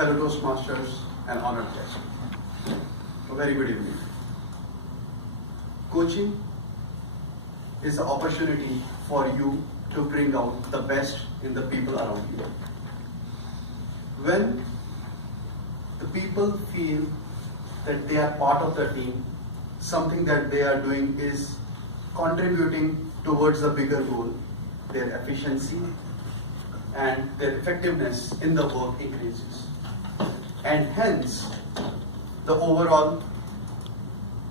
fellow Toastmasters and honored guests. A very good evening. Coaching is the opportunity for you to bring out the best in the people around you. When the people feel that they are part of the team, something that they are doing is contributing towards the bigger goal, their efficiency and their effectiveness in the work increases. And hence, the overall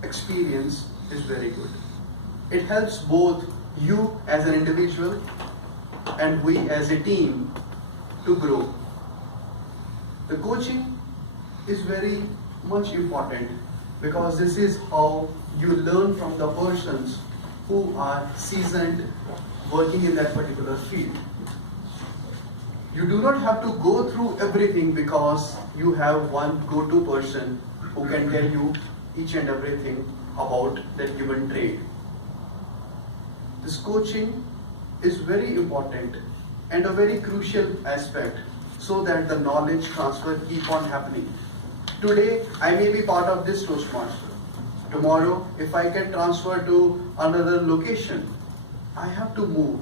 experience is very good. It helps both you as an individual and we as a team to grow. The coaching is very much important because this is how you learn from the persons who are seasoned working in that particular field. You do not have to go through everything because you have one go-to person who can tell you each and everything about that given trade. This coaching is very important and a very crucial aspect so that the knowledge transfer keep on happening. Today, I may be part of this Toastmaster. Tomorrow, if I can transfer to another location, I have to move.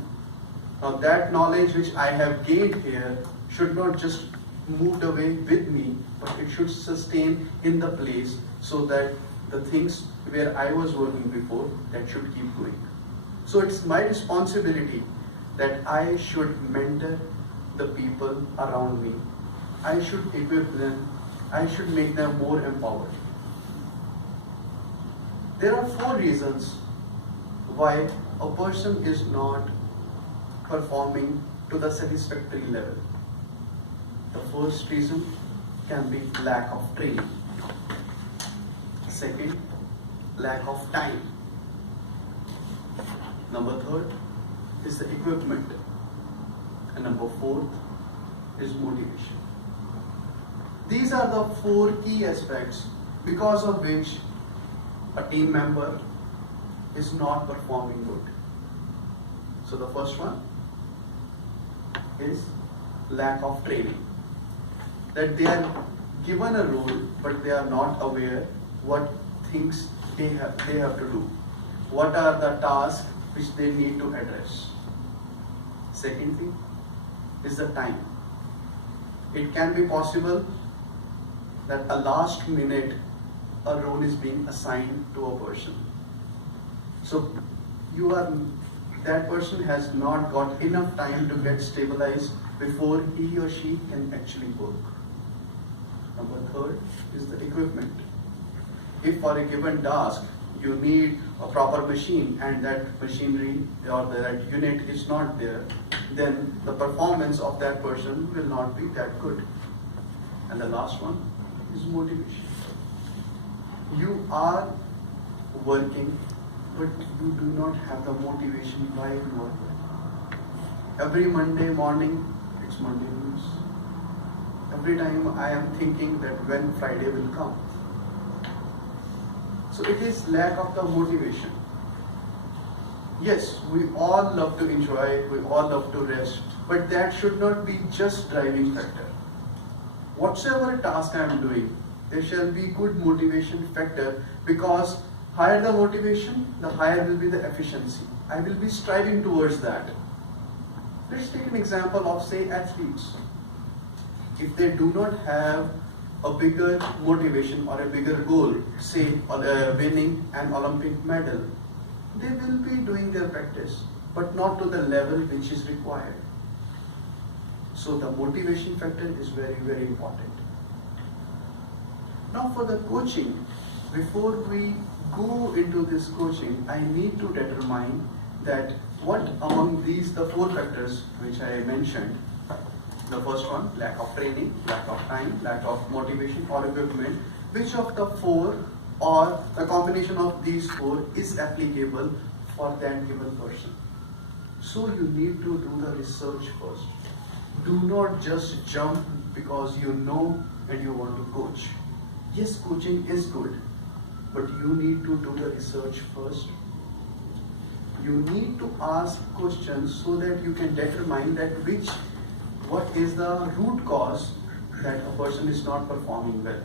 Now that knowledge which I have gained here should not just moved away with me, but it should sustain in the place so that the things where I was working before, that should keep going. So it's my responsibility that I should mentor the people around me. I should equip them. I should make them more empowered. There are 4 reasons why a person is not performing to the satisfactory level. The first reason can be lack of training. Second, lack of time. Number 3rd is the equipment. And number 4th is motivation. These are the 4 key aspects because of which a team member is not performing good. So the first one is lack of training. That they are given a role but they are not aware what things they have to do. What are the tasks which they need to address. Second thing is the time. It can be possible that a last minute a role is being assigned to a person. So that person has not got enough time to get stabilized before he or she can actually work. Number 3rd is the equipment. If for a given task you need a proper machine and that machinery or that unit is not there, then the performance of that person will not be that good. And the last one is motivation. You are working, but you do not have the motivation why you are working. Every Monday morning, it's Monday news. Every time I am thinking that when Friday will come. So it is lack of the motivation. Yes, we all love to enjoy, we all love to rest, but that should not be just driving factor. Whatsoever task I am doing, there shall be good motivation factor because higher the motivation, the higher will be the efficiency. I will be striving towards that. Let's take an example of say athletes. If they do not have a bigger motivation or a bigger goal, say winning an Olympic medal, they will be doing their practice, but not to the level which is required. So the motivation factor is very, very important. Now for the coaching, before we go into this coaching, I need to determine that what among these, the 4 factors which I mentioned, the first one, lack of training, lack of time, lack of motivation or equipment, which of the 4 or a combination of these 4 is applicable for that given person. So you need to do the research first. Do not just jump because you know and you want to coach. Yes, coaching is good, but you need to do the research first. You need to ask questions so that you can determine that what is the root cause that a person is not performing well.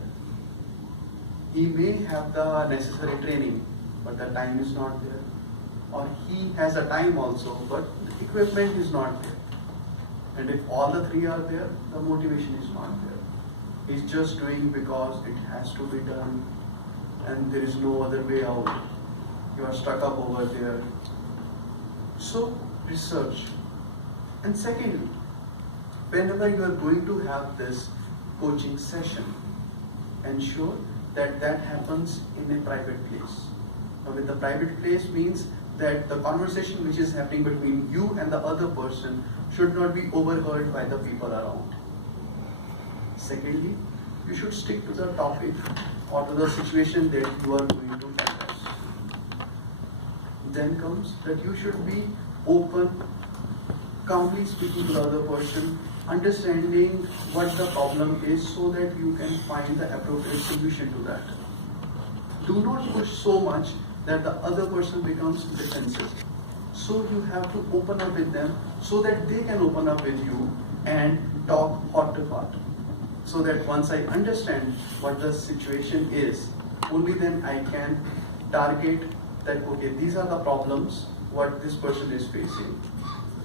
He may have the necessary training, but the time is not there. Or he has a time also, but the equipment is not there. And if all the three are there, the motivation is not there. He's just doing because it has to be done and there is no other way out. You are stuck up over there. So, research. And secondly, whenever you are going to have this coaching session, ensure that that happens in a private place. Now, with the private place means that the conversation which is happening between you and the other person should not be overheard by the people around. Secondly, you should stick to the topic or to the situation that you are going to address. Then comes that you should be open, calmly speaking to the other person, understanding what the problem is so that you can find the appropriate solution to that. Do not push so much that the other person becomes defensive. So you have to open up with them so that they can open up with you and talk heart to heart. So that once I understand what the situation is, only then I can target that, okay, these are the problems what this person is facing.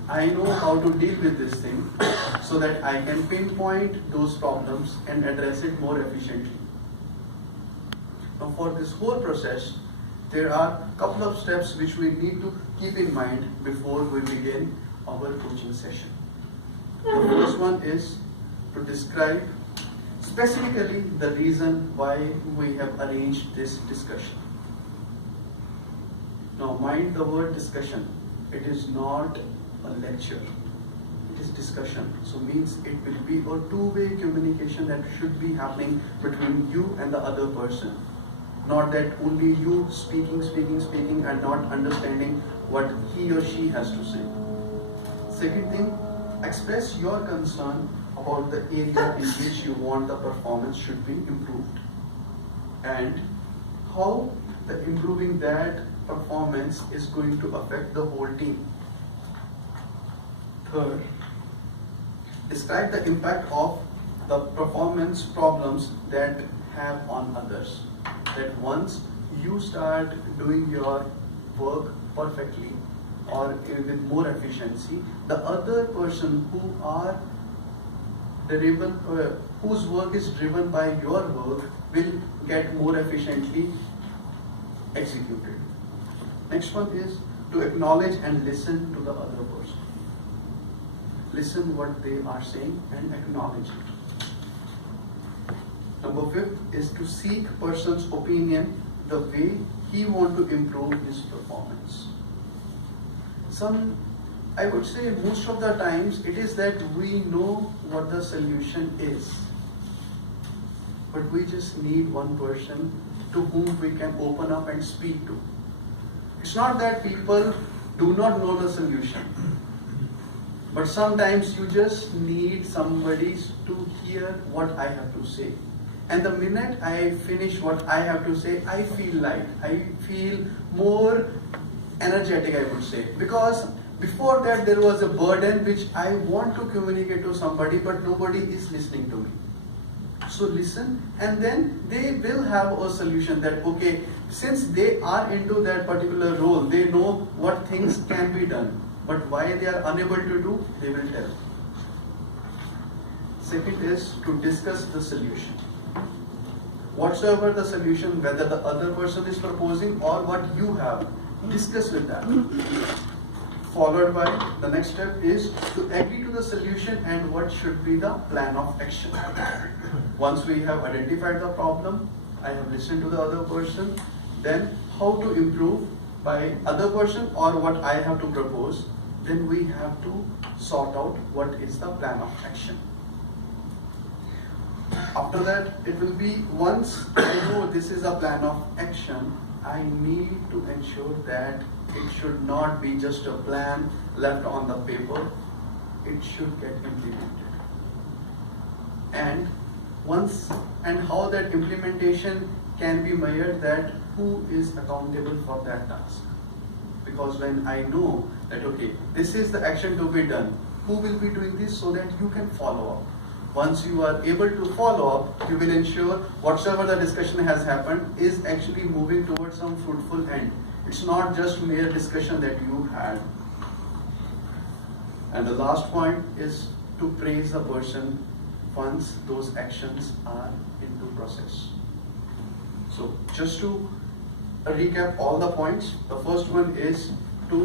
I know how to deal with this thing so that I can pinpoint those problems and address it more efficiently. Now for this whole process, there are a couple of steps which we need to keep in mind before we begin our coaching session. The first one is to describe specifically the reason why we have arranged this discussion. Now mind the word discussion. It is not a lecture. It is discussion. So means it will be a two-way communication that should be happening between you and the other person. Not that only you speaking and not understanding what he or she has to say. Second thing, express your concern about the area in which you want the performance should be improved and how the improving that performance is going to affect the whole team. Third, describe the impact of the performance problems that have on others. That once you start doing your work perfectly or with more efficiency, the other person whose work is driven by your work will get more efficiently executed. Next one is to acknowledge and listen to the other person. Listen what they are saying and acknowledge it. Number 5 is to seek person's opinion the way he want to improve his performance. I would say most of the times it is that we know what the solution is, but we just need one person to whom we can open up and speak to. It's not that people do not know the solution, but sometimes you just need somebody to hear what I have to say. And the minute I finish what I have to say, I feel light. I feel more energetic, I would say. Because before that there was a burden which I want to communicate to somebody, but nobody is listening to me. So listen, and then they will have a solution that, okay, since they are into that particular role, they know what things can be done. But why they are unable to do, they will tell. Second is to discuss the solution. Whatsoever the solution, whether the other person is proposing or what you have, discuss with that. Followed by the next step is to agree to the solution and what should be the plan of action. Once we have identified the problem, I have listened to the other person, then how to improve by other person or what I have to propose, then we have to sort out what is the plan of action. After that, it will be once I know this is a plan of action, I need to ensure that it should not be just a plan left on the paper. It should get implemented. And how that implementation can be measured, that who is accountable for that task. Because when I know that, okay, this is the action to be done, who will be doing this so that you can follow up. once you are able to follow up, you will ensure whatsoever the discussion has happened is actually moving towards some fruitful end. It's not just mere discussion that you had. And the last point is to praise the person once those actions are into process. So just to recap all the points, the first one is to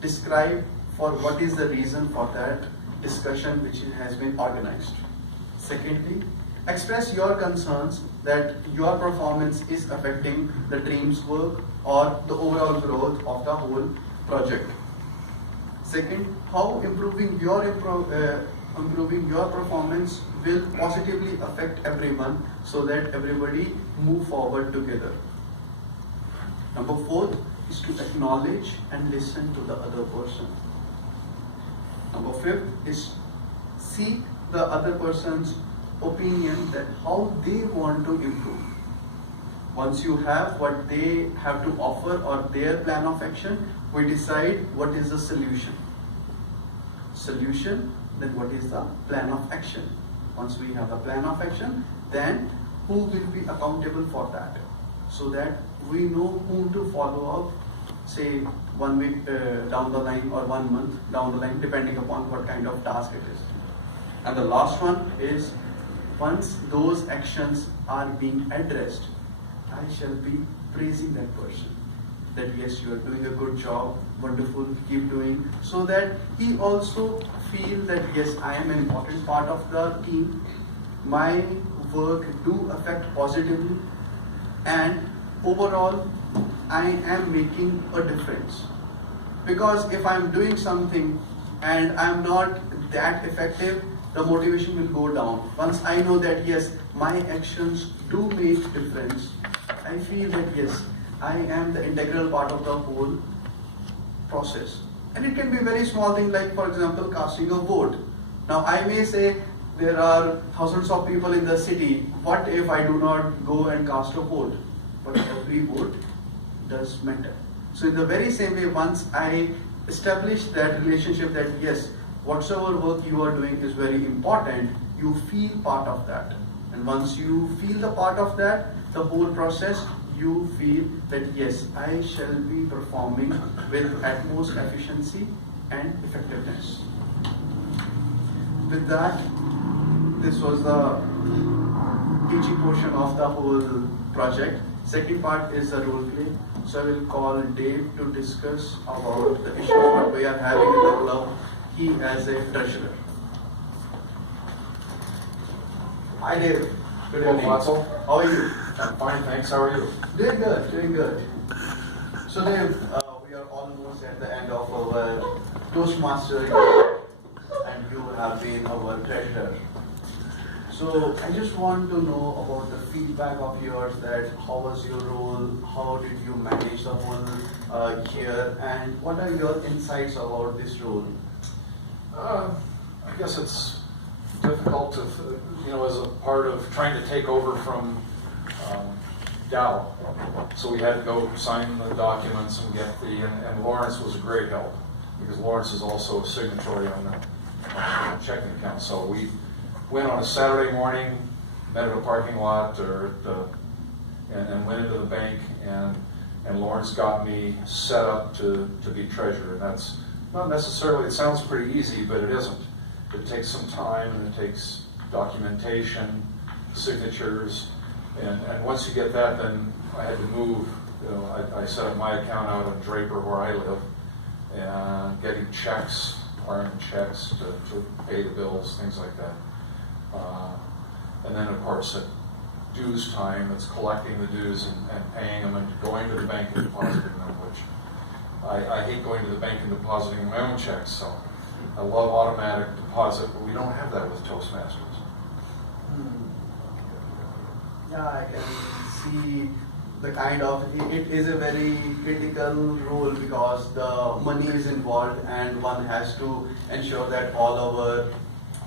describe for what is the reason for that discussion which has been organized. Secondly, express your concerns that your performance is affecting the team's work or the overall growth of the whole project. Second, how improving your performance will positively affect everyone so that everybody move forward together. Number 4 is to acknowledge and listen to the other person. Number 5 is seek the other person's opinion that how they want to improve. Once you have what they have to offer or their plan of action, we decide what is the solution. Then what is the plan of action? Once we have the plan of action, then who will be accountable for that? So that we know whom to follow up, say 1 week down the line or 1 month down the line, depending upon what kind of task it is. And the last one is, once those actions are being addressed, I shall be praising that person. That yes, you are doing a good job, wonderful, keep doing, so that he also feel that yes, I am an important part of the team, my work do affect positively, and overall I am making a difference. Because if I am doing something and I am not that effective, the motivation will go down. Once I know that yes, my actions do make difference, I feel that yes, I am the integral part of the whole process. And it can be very small thing, like for example casting a vote. Now I may say there are thousands of people in the city, what if I do not go and cast a vote? But every vote does matter. So in the very same way, once I establish that relationship that yes, whatsoever work you are doing is very important, you feel part of that. And once you feel the part of that, the whole process, you feel that yes, I shall be performing with utmost efficiency and effectiveness. With that, this was the teaching portion of the whole project. Second part is the role play. So I will call Dave to discuss about the issues that we are having in the club, he as a treasurer. Hi Dave. Good evening. Vatsal. How are you? I'm fine, thanks. How are you? Doing good, doing good. So Dave, we are almost at the end of our Toastmaster and you have been our treasurer. So I just want to know about the feedback of yours, that how was your role, how did you manage the whole year, and what are your insights about this role? I guess it's difficult to, as a part of trying to take over from Dow. So we had to go sign the documents and get and Lawrence was a great help, because Lawrence is also a signatory on the checking account. So we went on a Saturday morning, met at a parking lot and went into the bank, and Lawrence got me set up to be treasurer. And that's not necessarily, it sounds pretty easy, but it isn't. It takes some time, and it takes documentation, signatures, and once you get that, then I had to move. I set up my account out in Draper where I live, and getting checks, wiring checks to pay the bills, things like that. And then of course at dues time, it's collecting the dues and paying them and going to the bank and depositing them, which I hate going to the bank and depositing my own checks, so I love automatic deposit, but we don't have that with Toastmasters. Yeah, I can see the kind of, it is a very critical role because the money is involved and one has to ensure that all our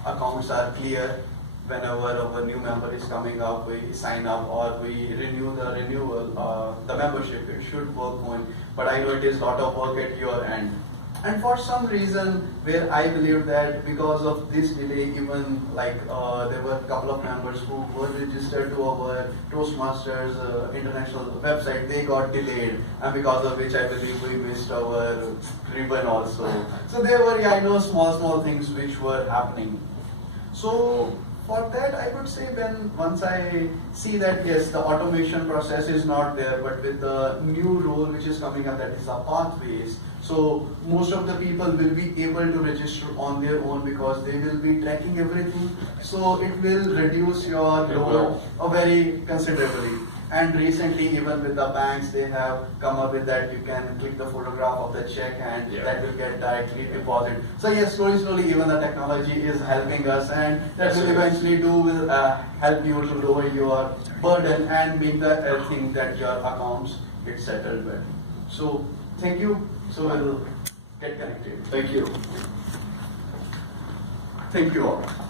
accounts are clear. Whenever our new member is coming up, we sign up or we renew the membership, it should work on. But I know it is a lot of work at your end. And for some reason, where I believe that because of this delay, even like there were a couple of members who were registered to our Toastmasters international website, they got delayed, and because of which I believe we missed our ribbon also. So there were, I know, small things which were happening. So for that, I would say once I see that yes, the automation process is not there, but with the new role which is coming up, that is the pathways. So most of the people will be able to register on their own because they will be tracking everything. So it will reduce your load very considerably. And recently, even with the banks, they have come up with that you can click the photograph of the check and that will get directly deposited. So yes, slowly, even the technology is helping us, and that will eventually help you to lower your burden and make the thing that your accounts get settled well. So thank you. So we'll get connected. Thank you. Thank you all.